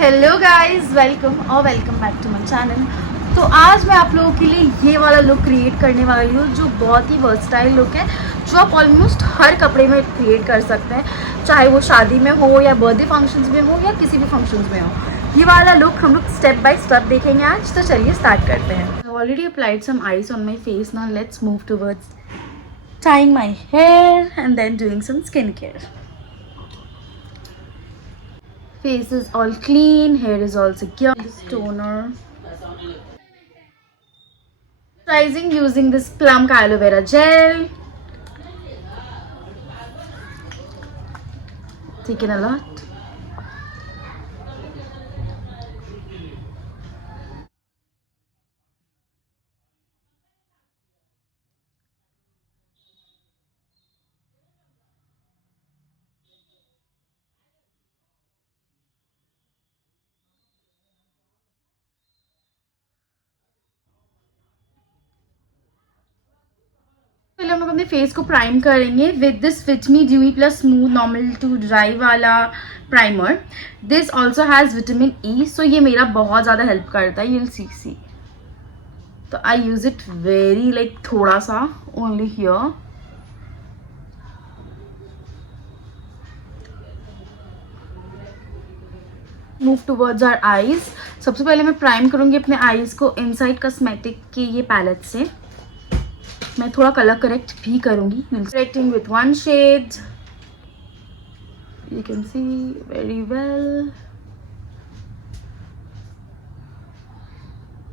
Hello guys, welcome back to my channel. तो आज मैं आप लोगों के लिए ये वाला लुक क्रिएट करने वाली हूँ जो बहुत ही वर्सटाइल लुक है, जो आप ऑलमोस्ट हर कपड़े में क्रिएट कर सकते हैं, चाहे वो शादी में हो या बर्थडे फंक्शंस में हो या किसी भी फंक्शंस में हो। ये वाला लुक हम लोग स्टेप बाय स्टेप देखेंगे आज। तो चलिए स्टार्ट करते हैं। I already applied some eyes on my face, now let's move towards tying my hair and then doing some skincare. Face is all clean, hair is all secure. This toner. Moisturizing using this Plum aloe vera gel. Taken a lot. पहले हम लोग अपने face को prime करेंगे with this Fit Me Dewy plus Smooth normal to dry वाला primer. This also has vitamin E, so ये मेरा बहुत ज़्यादा हेल्प करता है। यूल सी तो I use it very like थोड़ा सा only here. Move towards our eyes. सबसे पहले मैं प्राइम करूंगी अपने आईज को इनसाइड कॉस्मेटिक के ये पैलेट से। मैं थोड़ा कलर करेक्ट भी करूंगी। Correcting with one shade, you can see very well.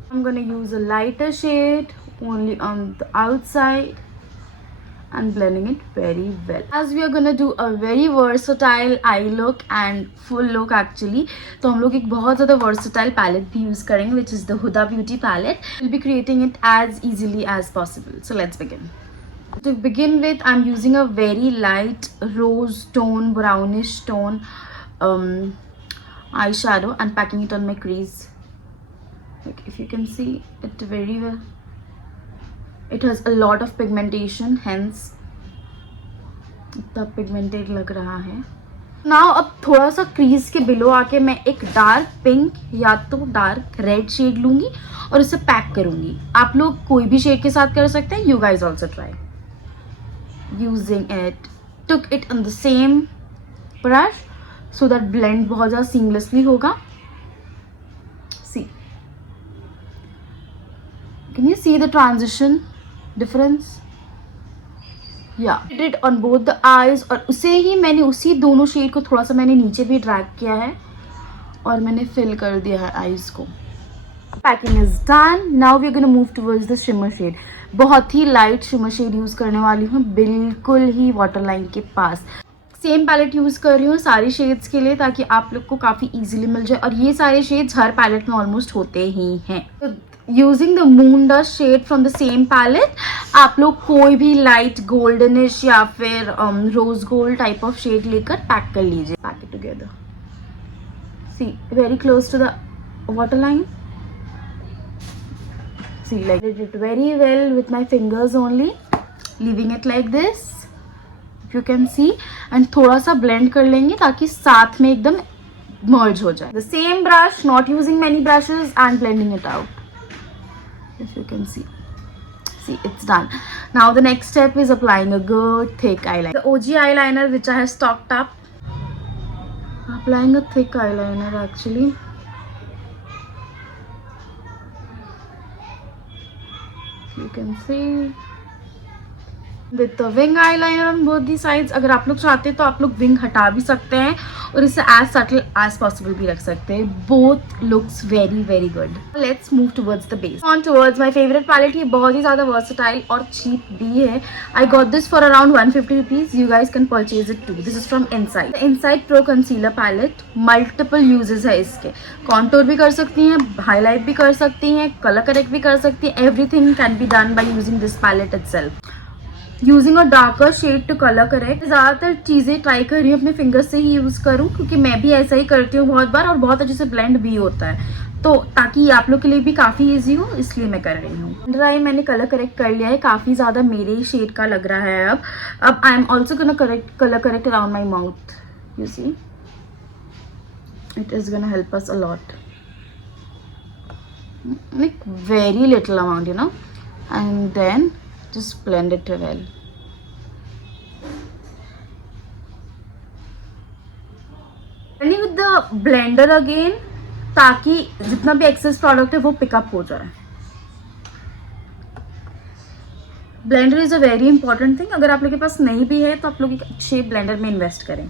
I'm gonna use a lighter shade only on the outside and blending it very well. As we are gonna do a very versatile eye look and full look actually, तो हम लोग एक बहुत ज़्यादा versatile palette भी use करेंगे, which is the Huda Beauty palette. We'll be creating it as easily as possible. So let's begin. To begin with, I'm using a very light rose tone, brownish tone eyeshadow and packing it on my crease. Like if you can see it very well, it has a lot of pigmentation, hence इतना pigmented लग रहा है। Now अब थोड़ा सा crease के below आके मैं एक डार्क पिंक या तो डार्क रेड शेड लूंगी और इसे पैक करूंगी। आप लोग कोई भी शेड के साथ कर सकते हैं। You guys also try using it. Took it on the same brush so that blend बहुत ज़्यादा सीमलेसली होगा। सी, can you see the transition difference? Yeah, did it on both the eyes। और उसे ही मैंने उसी दोनों शेड को थोड़ा सा मैंने नीचे भी ड्रैग किया है और मैंने फिल कर दिया है आईज को। Packing is done. Now we are gonna move towards the shimmer shade. बहुत ही लाइट शिमर शेड यूज करने वाली हूँ, बिल्कुल ही वाटर लाइन के पास। सेम पैलेट यूज कर रही हूँ सारी शेड्स के लिए ताकि आप लोग को काफी इजीली मिल जाए, और ये सारे शेड्स हर पैलेट में ऑलमोस्ट होते ही हैं। Using the moon dust shade from the same palette, आप लोग कोई भी लाइट गोल्डनिश या फिर rose gold type of shade लेकर पैक कर लीजिए। Pack it together. See, very close to the water line. See, like I did it very well with my fingers only, leaving it like this. You can see, and थोड़ा सा blend कर लेंगे ताकि साथ में एकदम merge हो जाए। The same brush, not using many brushes and blending it out. If you can see, it's done. Now the next step is applying a good thick eyeliner. The OG eyeliner which I have stocked up. Applying a thick eyeliner actually. You can see with the wing eyeliner on both the sides. अगर आप लोग चाहते हैं तो आप लोग wing हटा भी सकते हैं और इसे as subtle as possible भी रख सकते हैं। Both looks very very good. Let's move towards the base. On towards my favorite palette. ये बहुत ही ज़्यादा versatile और cheap भी है। I got this for around 150 rupees. You guys can purchase it too. This is from Inside. The Inside Pro Concealer Palette. Multiple uses है इसके। Contour भी कर सकती हैं, highlight भी कर सकती हैं, color correct भी कर सकती हैं। Everything can be done by using this palette itself. Using a darker shade to colour correct. ज़्यादातर चीज़ें ट्राई कर रही हूँ अपने फिंगर से ही यूज़ करूँ, क्योंकि मैं भी ऐसा ही करती हूँ बहुत बार और बहुत अच्छे से ब्लेंड भी होता है, तो ताकि आप लोग के लिए भी काफ़ी इजी हो, इसलिए मैं कर रही हूँ। अंडर आई मैंने कलर करेक्ट कर लिया है, काफ़ी ज़्यादा मेरे शेड का लग रहा है। अब I am also gonna colour correct around my mouth. You see, It is gonna help us a lot. Like very little amount, you know, and then just blend it well. Blending with the blender again, ताकि जितना भी excess product है वो pickup हो जाए. Blender is a very important thing. अगर आप लोग के पास नहीं भी है तो आप लोग एक अच्छे ब्लेंडर में इन्वेस्ट करें.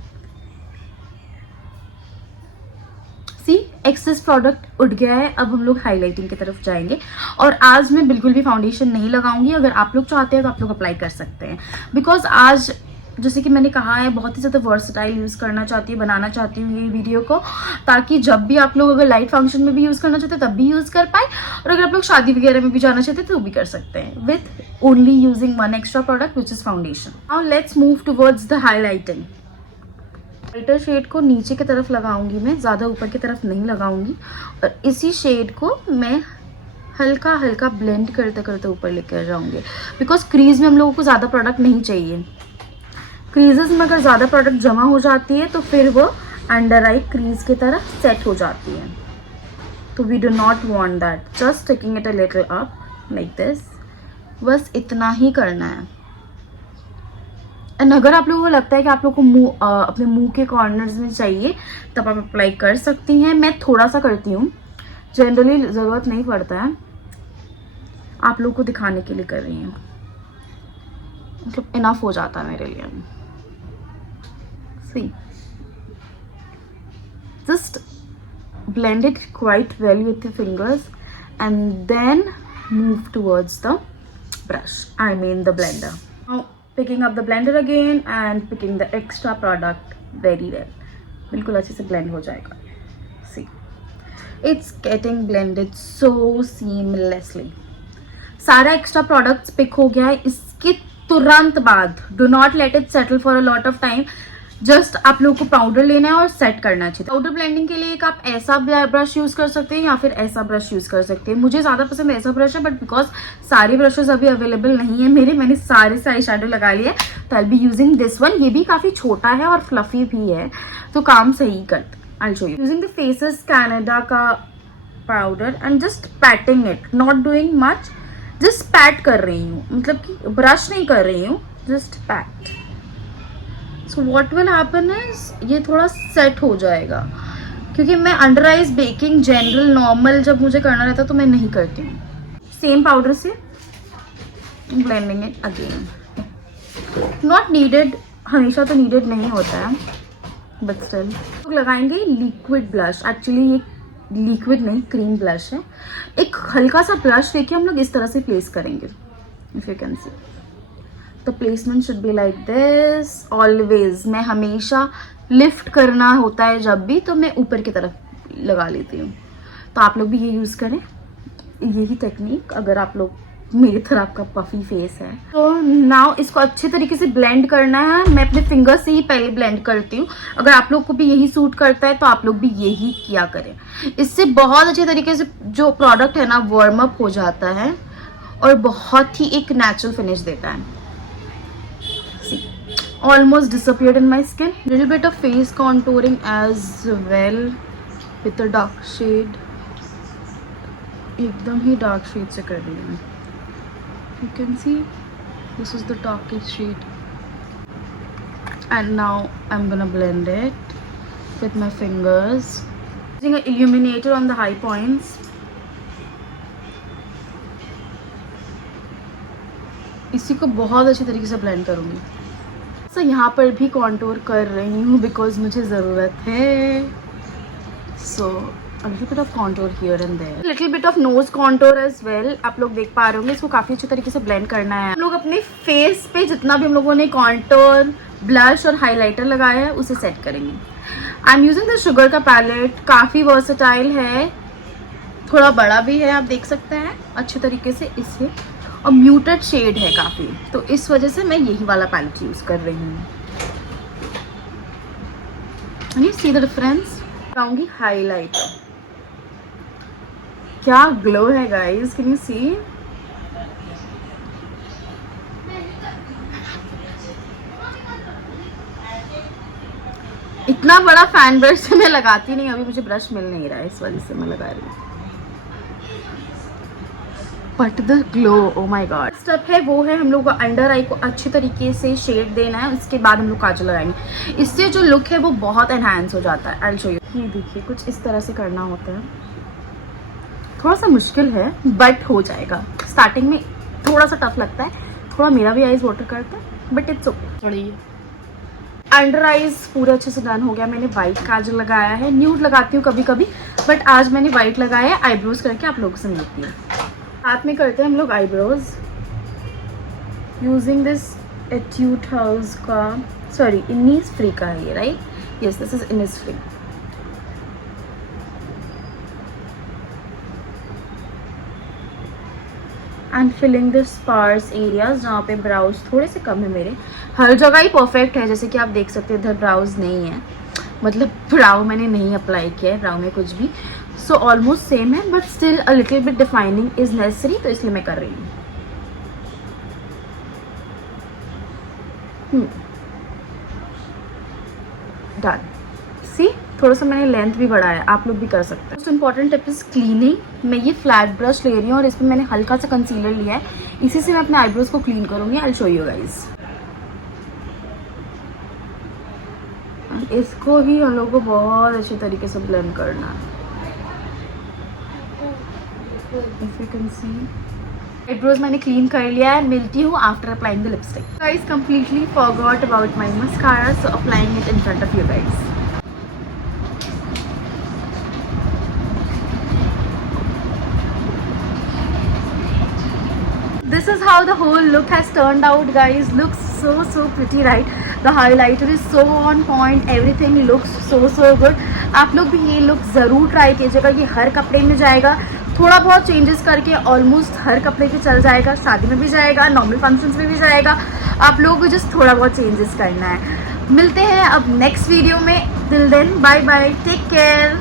सी एक्सेस प्रोडक्ट उठ गया है. अब हम लोग हाईलाइटिंग की तरफ जाएंगे. और आज मैं बिल्कुल भी फाउंडेशन नहीं लगाऊंगी. अगर आप लोग चाहते हैं तो आप लोग अप्लाई कर सकते हैं. बिकॉज आज जैसे कि मैंने कहा है बहुत ही ज़्यादा वर्सटाइल यूज़ करना चाहती हूँ, बनाना चाहती हूँ ये वीडियो को, ताकि जब भी आप लोग अगर लाइट फंक्शन में भी यूज़ करना चाहते हैं तब भी यूज़ कर पाए, और अगर आप लोग शादी वगैरह में भी जाना चाहते हैं तो भी कर सकते हैं with only using one extra product which is foundation. Now let's move towards the highlighting. Lighter shade को नीचे की तरफ लगाऊंगी मैं, ज़्यादा ऊपर की तरफ नहीं लगाऊंगी. और इसी शेड को मैं हल्का हल्का ब्लेंड करते करते ऊपर लेकर जाऊंगी. बिकॉज क्रीज में हम लोगों को ज़्यादा प्रोडक्ट नहीं चाहिए. क्रीजेस में अगर ज़्यादा प्रोडक्ट जमा हो जाती है तो फिर वो अंडर आई क्रीज की तरह सेट हो जाती है. तो we do not want that. Just taking it a little up like this. बस इतना ही करना है. एंड अगर आप लोगों को लगता है कि आप लोग को अपने मुंह के कॉर्नर्स में चाहिए तब आप अप्लाई कर सकती हैं. मैं थोड़ा सा करती हूँ, जनरली ज़रूरत नहीं पड़ता है. आप लोग को दिखाने के लिए कर रही हूँ, मतलब इनफ हो जाता है मेरे लिए. See, just blend it quite well with your fingers and then move towards the brush, I mean the blender. Now picking up the blender again and picking the extra product very well. बिल्कुल अच्छे से blend हो जाएगा. See, it's getting blended so seamlessly. सारा extra products pick हो गया है. इसके तुरंत बाद do not let it settle for a lot of time. Just आप लोगों को पाउडर लेना है और सेट करना चाहिए. पाउडर ब्लेंडिंग के लिए एक आप ऐसा ब्रश यूज कर सकते हैं या फिर ऐसा ब्रश यूज कर सकते हैं. मुझे ज्यादा पसंद ऐसा ब्रश है, बट बिकॉज सारे ब्रशेस अभी अवेलेबल नहीं है मैंने सारे से आई शेडो लगा लिया है, तो आई बी यूजिंग दिस वन. ये भी काफी छोटा है और फ्लफी भी है, तो काम सही करता. I show you using the Faces Canada का powder and just patting it, not doing much. Just pat कर रही हूँ, मतलब कि ब्रश नहीं कर रही हूँ, just PAT. So what will happen is ये थोड़ा सेट हो जाएगा, क्योंकि मैं under eyes baking general normal जब मुझे करना रहता तो मैं नहीं करती हूँ. सेम पाउडर से blending it again. Not needed, हमेशा तो नीडेड नहीं होता है, बट स्टिल. तो लगाएंगे लिक्विड ब्लश. एक्चुअली ये लिक्विड नहीं, क्रीम ब्लश है. एक हल्का सा ब्लश लेके हम लोग इस तरह से प्लेस करेंगे. If you can see the placement should be like this always. मैं हमेशा लिफ्ट करना होता है जब भी, तो मैं ऊपर की तरफ लगा लेती हूँ. तो आप लोग भी ये यूज़ करें, यही टेक्निक, अगर आप लोग मेरी तरह आपका पफी फेस है. तो नाउ इसको अच्छे तरीके से ब्लेंड करना है. मैं अपने फिंगर से ही पहले ब्लेंड करती हूँ. अगर आप लोग को भी यही सूट करता है तो आप लोग भी यही किया करें. इससे बहुत अच्छे तरीके से जो प्रोडक्ट है ना वार्म अप हो जाता है और बहुत ही एक नेचुरल फिनिश देता है. Almost disappeared in my skin. Little bit of face contouring as well with a dark shade. एकदम ही डार्क शेड से कर रही हूँ. You can see this is the darkest shade. And now I'm gonna blend it with my fingers. Using an illuminator on the high points. इसी को बहुत अच्छे तरीके से ब्लेंड करूँगी. तो यहाँ पर भी कॉन्टोर कर रही हूँ बिकॉज मुझे ज़रूरत है. सो a little bit of contour here and there, little bit of nose contour as well. आप लोग देख पा रहे होंगे, इसको काफ़ी अच्छे तरीके से ब्लेंड करना है. हम लोग अपने फेस पे जितना भी हम लोगों ने कॉन्टोर, ब्लश और हाइलाइटर लगाया है उसे सेट करेंगे. I am using the sugar का पैलेट. काफ़ी वर्सेटाइल है, थोड़ा बड़ा भी है, आप देख सकते हैं अच्छे तरीके से इसे, और म्यूटेड शेड है काफ़ी, तो इस वजह से मैं यही वाला पैलेट यूज़ कर रही हूँ. You see the difference. लगाऊंगी हाइलाइटर. क्या ग्लो है गाइस, कैन यू सी. इतना बड़ा फैन ब्रश से मैं लगाती नहीं, अभी मुझे ब्रश मिल नहीं रहा है, इस वजह से मैं लगा रही हूँ। But the glow, oh my God. Step है वो है हम लोग को अंडर आई को अच्छी तरीके से शेड देना है, उसके बाद हम लोग काजल लगाएंगे। इससे जो लुक है वो बहुत एनहांस हो जाता है। आई शो यू। ये देखिए कुछ इस तरह से करना होता है, थोड़ा सा मुश्किल है बट हो जाएगा। स्टार्टिंग में थोड़ा सा टफ लगता है, थोड़ा मेरा भी आईज वाटर करता है बट इट्स ओके। चलिए अंडर आईज पूरा अच्छे से डन हो गया। मैंने वाइट काजल लगाया है, न्यूड लगाती हूँ कभी कभी, बट आज मैंने वाइट लगाया है। आईब्रोज करके आप लोगों से मिलती हूँ। हाथ में करते हैं हम लोग eyebrows using this Etude house का, सॉरी इनिसफ्री का है ये, right? Yes, this is Innisfree. And filling the sparse areas जहाँ पे ब्राउज थोड़े से कम है मेरे। हर जगह ही परफेक्ट है, जैसे कि आप देख सकते हैं इधर ब्राउज नहीं है, मतलब ब्राउ मैंने नहीं अप्लाई किया है ब्राउ में कुछ भी। सो ऑलमोस्ट सेम है but still a little bit defining is necessary, तो इसलिए मैं कर रही हूँ। डन। सी थोड़ा सा मैंने लेंथ भी बढ़ाया, आप लोग भी कर सकते हैं। Most important tip is cleaning. मैं ये फ्लैट ब्रश ले रही हूँ और इसमें मैंने हल्का सा कंसीलर लिया है, इसी से मैं अपने आईब्रोज को क्लीन करूँगी। आई शो यू गाइज। इसको ही हम लोग को बहुत अच्छे तरीके से ब्लेंड करना है। If you can see, eyebrows मैंने क्लीन कर लिया है। मिलती हूँ after applying the lipstick. Guys completely forgot about my mascara, so applying it in front of you guys. This is how the whole look has turned out, guys. Looks so pretty, right? The highlighter is so on point. Everything looks so good. आप लोग भी ये look ज़रूर try कीजिएगा। ये हर कपड़े में जाएगा, थोड़ा बहुत चेंजेस करके ऑलमोस्ट हर कपड़े पे चल जाएगा। शादी में भी जाएगा, नॉर्मल फंक्शंस में भी जाएगा। आप लोगों को जस्ट थोड़ा बहुत चेंजेस करना है। मिलते हैं अब नेक्स्ट वीडियो में। Till then bye bye, take care.